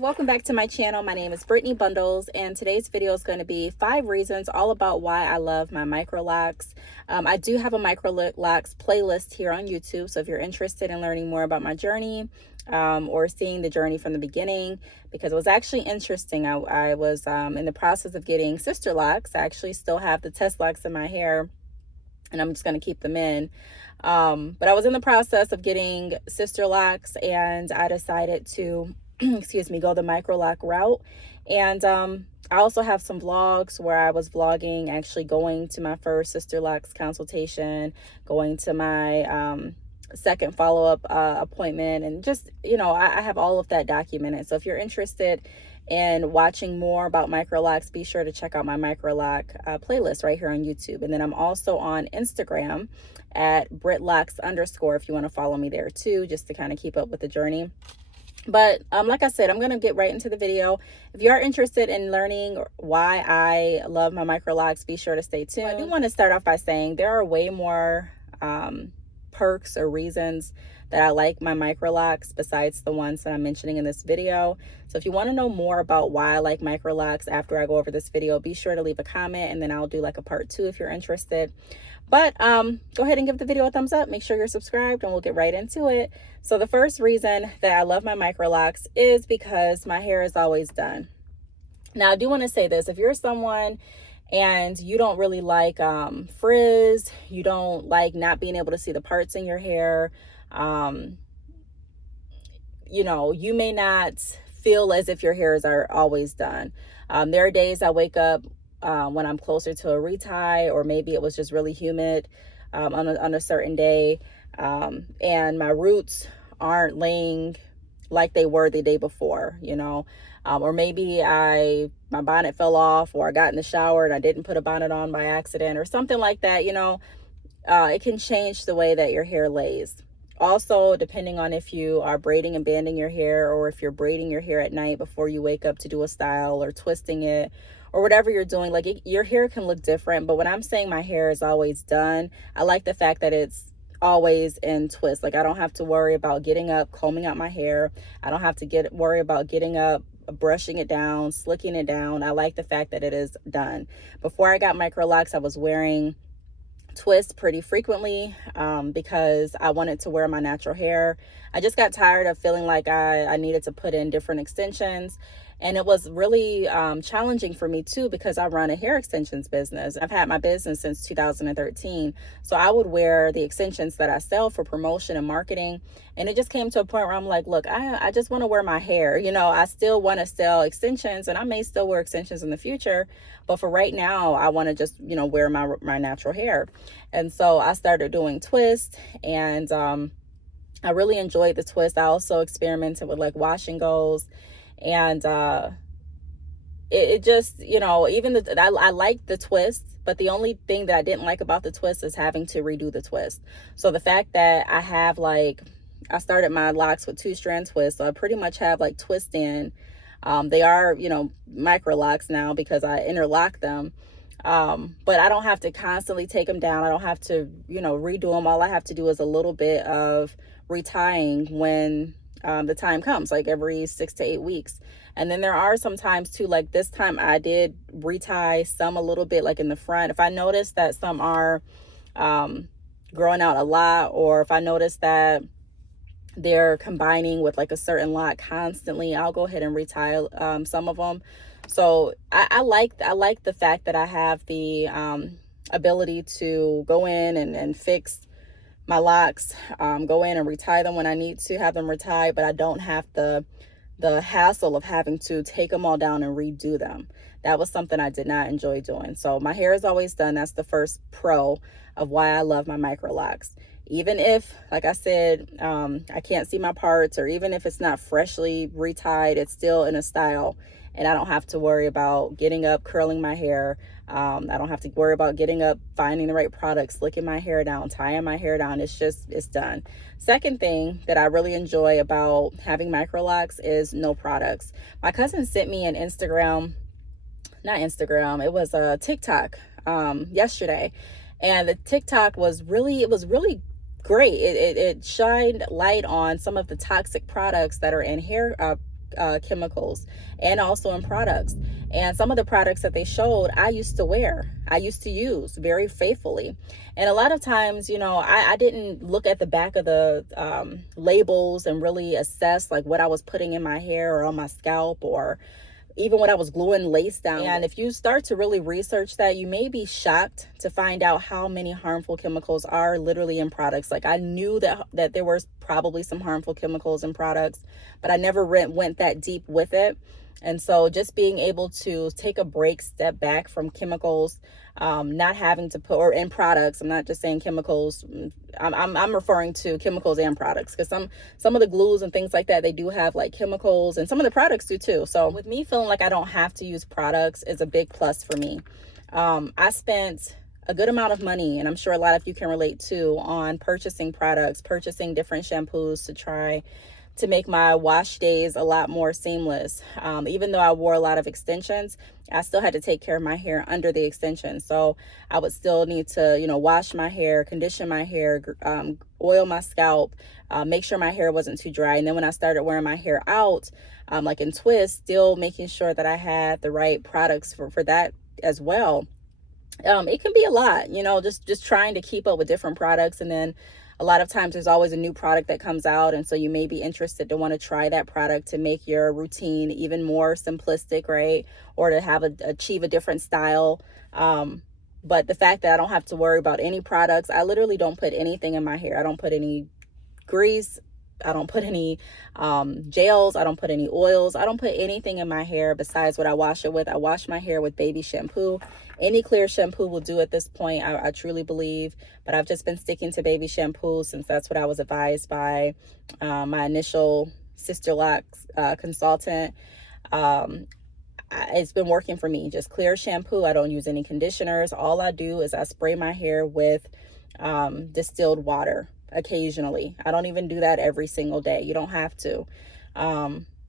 Welcome back to my channel. My name is Brittany Bundles, and today's video is going to be 5 reasons all about why I love my Microlocs. I do have a Microlocs playlist here on YouTube, so if you're interested in learning more about my journey or seeing the journey from the beginning, because it was actually interesting. I was in the process of getting Sisterlocs. I actually still have the test locks in my hair, and I'm just going to keep them in. But I was in the process of getting Sisterlocs, and I decided to excuse me, go the Microloc route. And I also have some vlogs where I was vlogging actually going to my first Sisterlocs consultation, going to my second follow-up appointment, and just, you know, I have all of that documented. So if you're interested in watching more about Microlocs, be sure to check out my Microloc playlist right here on YouTube. And then I'm also on Instagram at BritLocs_ if you want to follow me there too, just to kind of keep up with the journey. But like I said, I'm going to get right into the video. If you are interested in learning why I love my Microlocs, be sure to stay tuned. I do want to start off by saying there are way more perks or reasons that I like my Microlocs besides the ones that I'm mentioning in this video. So if you want to know more about why I like Microlocs after I go over this video, be sure to leave a comment, and then I'll do like a part 2 if you're interested. But go ahead and give the video a thumbs up. Make sure you're subscribed, and we'll get right into it. So the first reason that I love my Microlocs is because my hair is always done. Now, I do want to say this. If you're someone and you don't really like frizz, you don't like not being able to see the parts in your hair, you know, you may not feel as if your hairs are always done. There are days I wake up when I'm closer to a retie, or maybe it was just really humid on a certain day, and my roots aren't laying like they were the day before, you know, or maybe my bonnet fell off, or I got in the shower and I didn't put a bonnet on by accident or something like that. You know, it can change the way that your hair lays. Also, depending on if you are braiding and banding your hair, or if you're braiding your hair at night before you wake up to do a style, or twisting it, or whatever you're doing, like your hair can look different. But when I'm saying my hair is always done, I like the fact that it's always in twist. Like I don't have to worry about getting up, combing out my hair. I don't have to worry about getting up, brushing it down, slicking it down. I like the fact that it is done. Before I got Microlocs, I was wearing twist pretty frequently because I wanted to wear my natural hair. I just got tired of feeling like I needed to put in different extensions. And it was really challenging for me too, because I run a hair extensions business. I've had my business since 2013. So I would wear the extensions that I sell for promotion and marketing. And it just came to a point where I'm like, look, I just want to wear my hair. You know, I still want to sell extensions, and I may still wear extensions in the future. But for right now, I want to just, you know, wear my natural hair. And so I started doing twist, and I really enjoyed the twist. I also experimented with like wash and goes. And it just, you know, even I liked the twist, but the only thing that I didn't like about the twist is having to redo the twist. So the fact that I have I started my locks with 2-strand twists, so I pretty much have like twist in. They are, you know, Microlocs now because I interlock them. But I don't have to constantly take them down. I don't have to, you know, redo them. All I have to do is a little bit of retying when the time comes, like every 6 to 8 weeks. And then there are some times too, like this time I did retie some a little bit, like in the front. If I notice that some are growing out a lot, or if I notice that they're combining with like a certain lock constantly, I'll go ahead and retie some of them. So I like the fact that I have the ability to go in and fix my locks, go in and retie them when I need to have them retied, but I don't have the hassle of having to take them all down and redo them. That was something I did not enjoy doing. So my hair is always done. That's the first pro of why I love my Microlocs. Even if, like I said, I can't see my parts, or even if it's not freshly retied, it's still in a style, and I don't have to worry about getting up, curling my hair. I don't have to worry about getting up, finding the right product, slicking my hair down, tying my hair down. It's done. Second thing that I really enjoy about having Microlocs is no products. My cousin sent me an TikTok yesterday. And the TikTok was really, it was really great. It shined light on some of the toxic products that are in hair chemicals and also in products. And some of the products that they showed, I used to wear, I used to use very faithfully. And a lot of times, I didn't look at the back of the labels and really assess like what I was putting in my hair or on my scalp, or even when I was gluing lace down. And if you start to really research that, you may be shocked to find out how many harmful chemicals are literally in products. Like, I knew that there was probably some harmful chemicals in products, but I never went that deep with it. And so just being able to take a break, step back from chemicals, not having to put, or in products, I'm not just saying chemicals, I'm referring to chemicals and products, because some of the glues and things like that, they do have like chemicals, and some of the products do too. So with me feeling like I don't have to use products is a big plus for me. I spent a good amount of money, and I'm sure a lot of you can relate to, on purchasing products, purchasing different shampoos to try to make my wash days a lot more seamless. Even though I wore a lot of extensions, I still had to take care of my hair under the extensions. So I would still need to, wash my hair, condition my hair, oil my scalp, make sure my hair wasn't too dry. And then when I started wearing my hair out, like in twists, still making sure that I had the right products for that as well. It can be a lot, just trying to keep up with different products. And then a lot of times there's always a new product that comes out, and so you may be interested to want to try that product to make your routine even more simplistic, right? Or to achieve a different style. But the fact that I don't have to worry about any products, I literally don't put anything in my hair. I don't put any grease, I don't put any gels, I don't put any oils, I don't put anything in my hair besides what I wash it with. I wash my hair with baby shampoo. Any clear shampoo will do at this point, I truly believe, but I've just been sticking to baby shampoo since that's what I was advised by my initial Sisterlocs consultant. It's been working for me, just clear shampoo. I don't use any conditioners. All I do is I spray my hair with distilled water occasionally. I don't even do that every single day. You don't have to.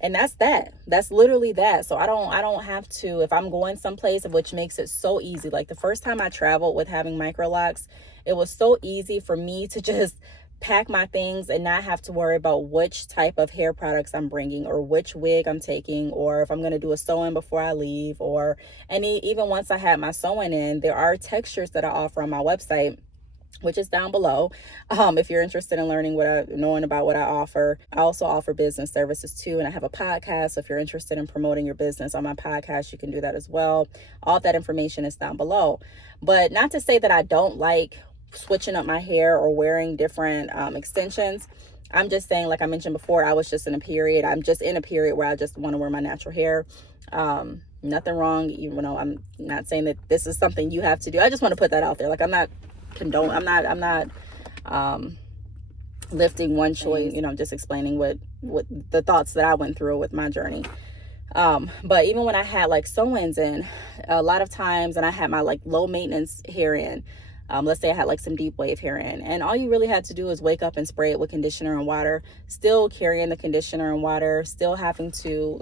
And that's literally that. So I don't have to, if I'm going someplace, which makes it so easy. Like the first time I traveled with having Microlocs, it was so easy for me to just pack my things and not have to worry about which type of hair products I'm bringing, or which wig I'm taking, or if I'm going to do a sew-in before I leave, even once I had my sew-in in, there are textures that I offer on my website, which is down below. If you're interested in knowing about what I offer. I also offer business services too, and I have a podcast. So if you're interested in promoting your business on my podcast, you can do that as well. All of that information is down below. But not to say that I don't like switching up my hair or wearing different extensions. I'm just saying, like I mentioned before, I'm just in a period where I just want to wear my natural hair. Nothing wrong, even though I'm not saying that this is something you have to do. I just want to put that out there. Like, I'm not lifting one choice, just explaining what the thoughts that I went through with my journey. But even when I had like sew-ins in, a lot of times, and I had my like low maintenance hair in, let's say I had like some deep wave hair in, and all you really had to do is wake up and spray it with conditioner and water, still carrying the conditioner and water, still having to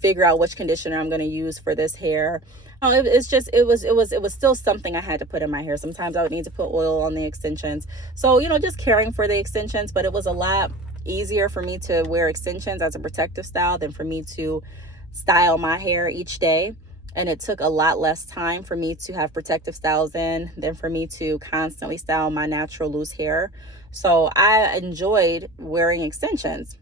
figure out which conditioner I'm going to use for this hair. It was still something I had to put in my hair. Sometimes I would need to put oil on the extensions. So, just caring for the extensions, but it was a lot easier for me to wear extensions as a protective style than for me to style my hair each day. And it took a lot less time for me to have protective styles in than for me to constantly style my natural loose hair. So I enjoyed wearing extensions.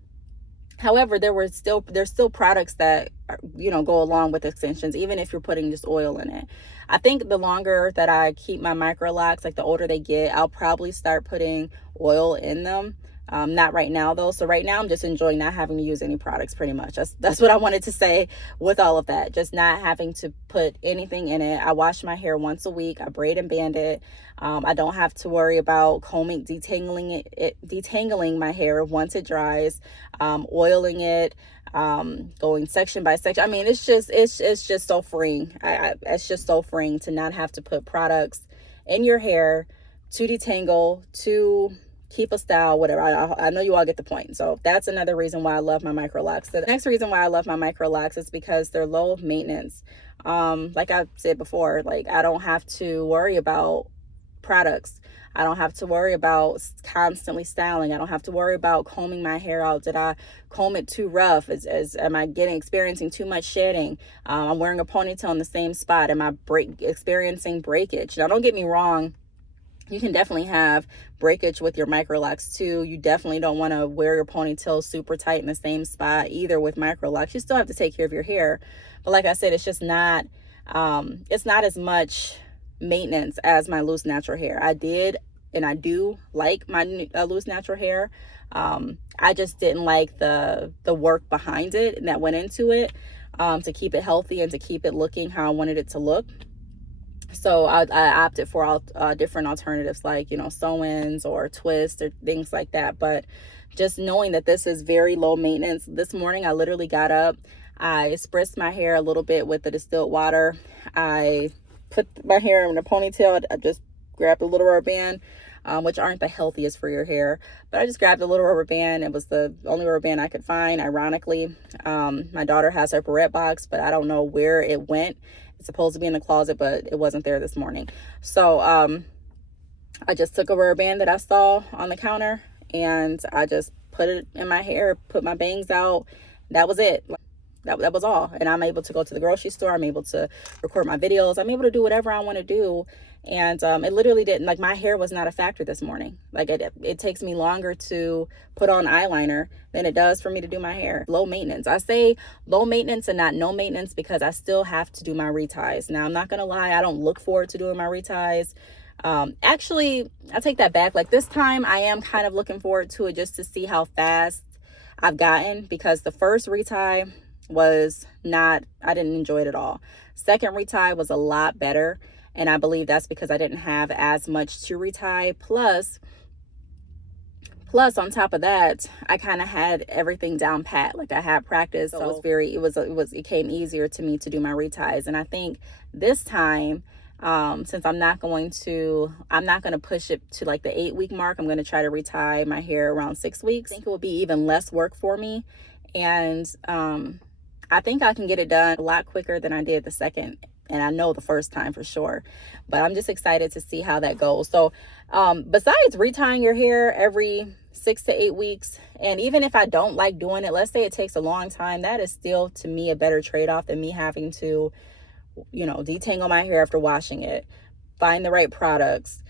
However, there's still products that go along with extensions, even if you're putting just oil in it. I think the longer that I keep my Microlocs, like the older they get, I'll probably start putting oil in them. Not right now though. So right now I'm just enjoying not having to use any products pretty much. That's what I wanted to say with all of that. Just not having to put anything in it. I wash my hair once a week. I braid and band it. I don't have to worry about detangling my hair once it dries, oiling it, going section by section. I mean, it's just so freeing. It's just so freeing to not have to put products in your hair to detangle, to keep a style, whatever. I know you all get the point. So that's another reason why I love my Microlocs. The next reason why I love my Microlocs is because they're low maintenance. Like I said before, like I don't have to worry about products. I don't have to worry about constantly styling. I don't have to worry about combing my hair out. Did I comb it too rough? Am I experiencing too much shedding? I'm wearing a ponytail in the same spot. Am I experiencing breakage? Now, don't get me wrong. You can definitely have breakage with your Microlocs too. You definitely don't want to wear your ponytail super tight in the same spot either with Microlocs. You still have to take care of your hair. But like I said, it's just not, it's not as much maintenance as my loose natural hair. I do like my loose natural hair. I just didn't like the work behind it and that went into it, to keep it healthy and to keep it looking how I wanted it to look. So I opted for different alternatives, like, sew-ins or twists or things like that. But just knowing that this is very low maintenance. This morning I literally got up, I spritzed my hair a little bit with the distilled water. I put my hair in a ponytail. I just grabbed a little rubber band, which aren't the healthiest for your hair, but I just grabbed a little rubber band. It was the only rubber band I could find, ironically. My daughter has her barrette box, but I don't know where it went. It's supposed to be in the closet, but it wasn't there this morning. So I just took a rubber band that I saw on the counter and I just put it in my hair, put my bangs out. That was it. That was all. And I'm able to go to the grocery store. I'm able to record my videos. I'm able to do whatever I want to do. And it literally didn't, like, my hair was not a factor this morning. Like, it takes me longer to put on eyeliner than it does for me to do my hair. Low maintenance. I say low maintenance and not no maintenance because I still have to do my reties. Now, I'm not going to lie. I don't look forward to doing my reties. Actually, I take that back. Like, this time I am kind of looking forward to it just to see how fast I've gotten, because the first retie was not, I didn't enjoy it at all. Second retie was a lot better. And I believe that's because I didn't have as much to retie. Plus on top of that, I kind of had everything down pat. Like, I had practice. So it came easier to me to do my reties. And I think this time, since I'm not going to push it to like the 8-week mark, I'm going to try to retie my hair around 6 weeks. I think it will be even less work for me. And, I think I can get it done a lot quicker than I did the second, and I know the first time for sure. But I'm just excited to see how that goes. So besides retying your hair every 6 to 8 weeks, and even if I don't like doing it, let's say it takes a long time, that is still to me a better trade-off than me having to, detangle my hair after washing it, find the right products,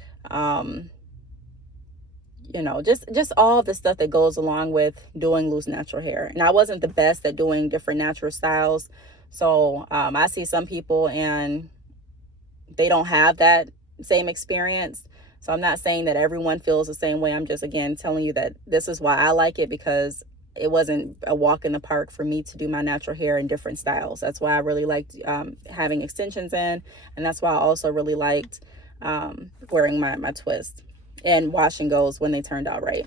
just all the stuff that goes along with doing loose natural hair. And I wasn't the best at doing different natural styles. So I see some people and they don't have that same experience. So I'm not saying that everyone feels the same way. I'm just, again, telling you that this is why I like it, because it wasn't a walk in the park for me to do my natural hair in different styles. That's why I really liked having extensions in. And that's why I also really liked wearing my twists and wash and goes when they turned out right.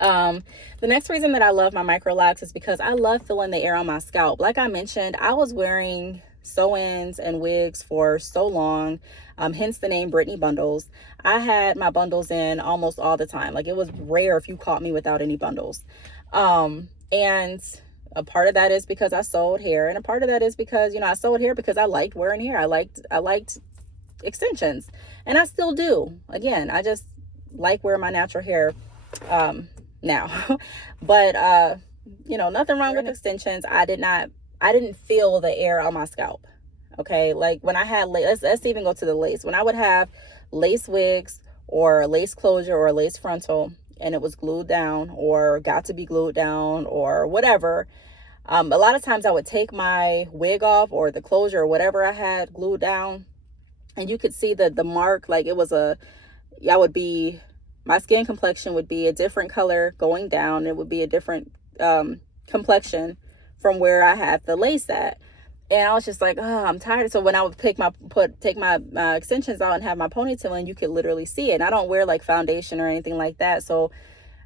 The next reason that I love my Microlocs is because I love feeling the air on my scalp. Like I mentioned, I was wearing sew-ins and wigs for so long, hence the name Brittany Bundles. I had my bundles in almost all the time. Like, it was rare if you caught me without any bundles. And a part of that is because I sewed hair, and a part of that is because, I sewed hair because I liked wearing hair. I liked extensions, and I still do. Again, I just like wearing my natural hair now. But nothing wrong with extensions. I didn't feel the air on my scalp. Okay, like when I had let's even go to the lace. When I would have lace wigs or a lace closure or a lace frontal, and it was glued down or got to be glued down or whatever, a lot of times I would take my wig off or the closure or whatever I had glued down, and you could see the mark. Like, it was my skin complexion would be a different color going down. It would be a different complexion from where I had the lace at. And I was just like, oh, I'm tired. So when I would take my extensions out and have my ponytail in, you could literally see it. And I don't wear like foundation or anything like that. So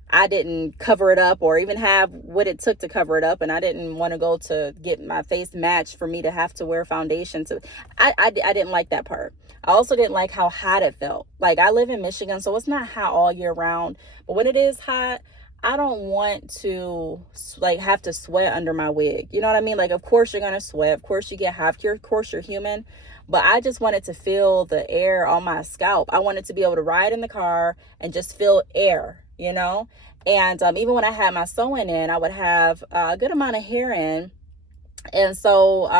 I didn't cover it up or even have what it took to cover it up. And I didn't want to go to get my face matched for me to have to wear foundation. So I didn't like that part. I also didn't like how hot it felt. Like, I live in Michigan, so it's not hot all year round. But when it is hot, I don't want to like have to sweat under my wig. You know what I mean? Like, of course you're gonna sweat. Of course you get hot. Of course you're human. But I just wanted to feel the air on my scalp. I wanted to be able to ride in the car and just feel air, you know? And even when I had my sewing in, I would have a good amount of hair in. And so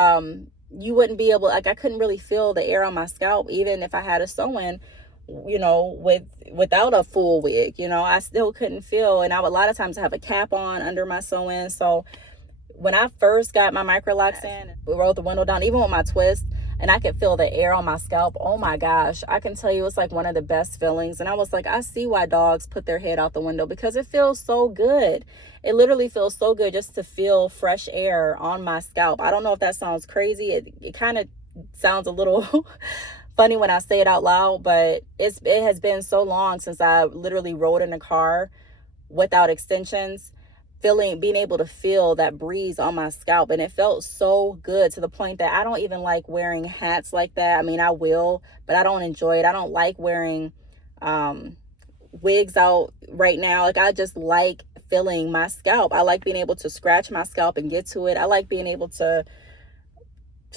you wouldn't be able, like, I couldn't really feel the air on my scalp, even if I had a sew-in, you know, without a full wig, you know, I still couldn't feel. And I would a lot of times have a cap on under my sew-in. So when I first got my Microlocs in, we rolled the window down, even with my twist, and I could feel the air on my scalp. Oh my gosh, I can tell you it's like one of the best feelings. And I was like, I see why dogs put their head out the window, because it feels so good. It literally feels so good just to feel fresh air on my scalp. I don't know if that sounds crazy. It kind of sounds a little funny when I say it out loud, but it has been so long since I literally rode in a car without extensions, being able to feel that breeze on my scalp. And it felt so good, to the point that I don't even like wearing hats like that. I mean, I will, but I don't enjoy it. I don't like wearing wigs out right now. Like, I just like feeling my scalp. I like being able to scratch my scalp and get to it. I like being able to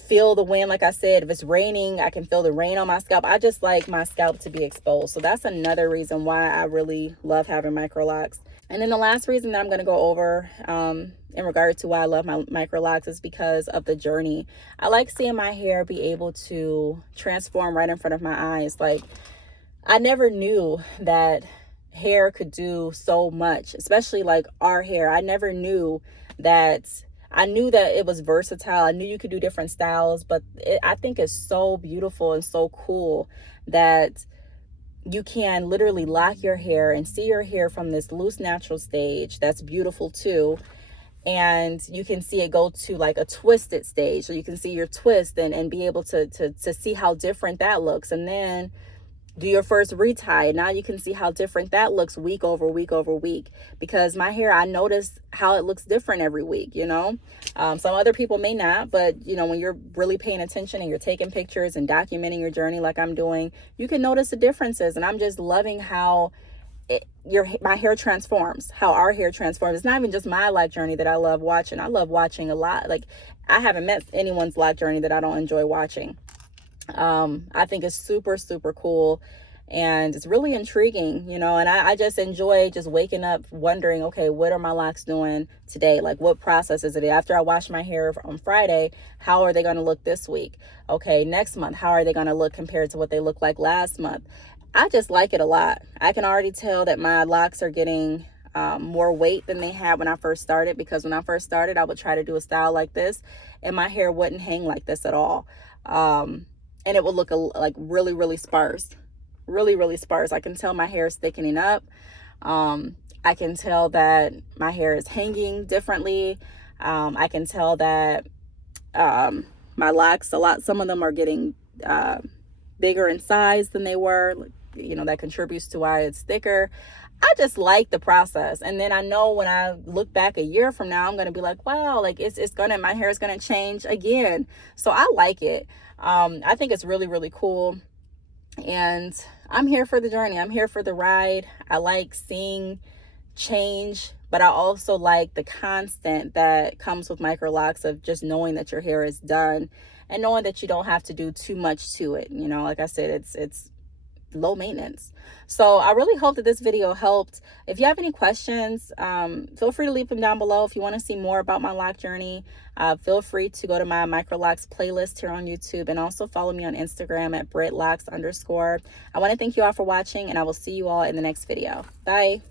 feel the wind. Like I said, if it's raining, I can feel the rain on my scalp. I just like my scalp to be exposed. So that's another reason why I really love having Microlocs. And then the last reason that I'm going to go over in regard to why I love my Microlocs is because of the journey. I like seeing my hair be able to transform right in front of my eyes. Like, I never knew that hair could do so much, especially like our hair. I never knew that. I knew that it was versatile. I knew you could do different styles, but I think it's so beautiful and so cool that you can literally lock your hair and see your hair from this loose natural stage. That's beautiful too. And you can see it go to like a twisted stage. So you can see your twist and be able to see how different that looks. And then do your first retie. Now you can see how different that looks week over week over week. Because my hair, I notice how it looks different every week, you know. Some other people may not, but you know, when you're really paying attention and you're taking pictures and documenting your journey like I'm doing, you can notice the differences. And I'm just loving how my hair transforms, how our hair transforms. It's not even just my lock journey that I love watching. I love watching a lot. Like, I haven't met anyone's lock journey that I don't enjoy watching. I think it's super, super cool, and it's really intriguing, you know, and I just enjoy just waking up wondering, okay, what are my locks doing today? Like, what process is it? After I wash my hair on Friday, how are they going to look this week? Okay, next month, how are they going to look compared to what they looked like last month? I just like it a lot. I can already tell that my locks are getting more weight than they had when I first started, because when I first started, I would try to do a style like this and my hair wouldn't hang like this at all. And it would look like really, really sparse, really, really sparse. I can tell my hair is thickening up. I can tell that my hair is hanging differently. I can tell that my locks, some of them are getting bigger in size than they were. You know, that contributes to why it's thicker. I just like the process. And then I know when I look back a year from now, I'm going to be like, wow, like my hair is going to change again. So I like it. I think it's really, really cool. And I'm here for the journey. I'm here for the ride. I like seeing change, but I also like the constant that comes with Microlocs, of just knowing that your hair is done and knowing that you don't have to do too much to it. You know, like I said, it's low maintenance. So I really hope that this video helped. If you have any questions, feel free to leave them down below. If you want to see more about my lock journey, feel free to go to my Microlocs playlist here on YouTube, and also follow me on Instagram at BritLocks_. I want to thank you all for watching, and I will see you all in the next video. Bye.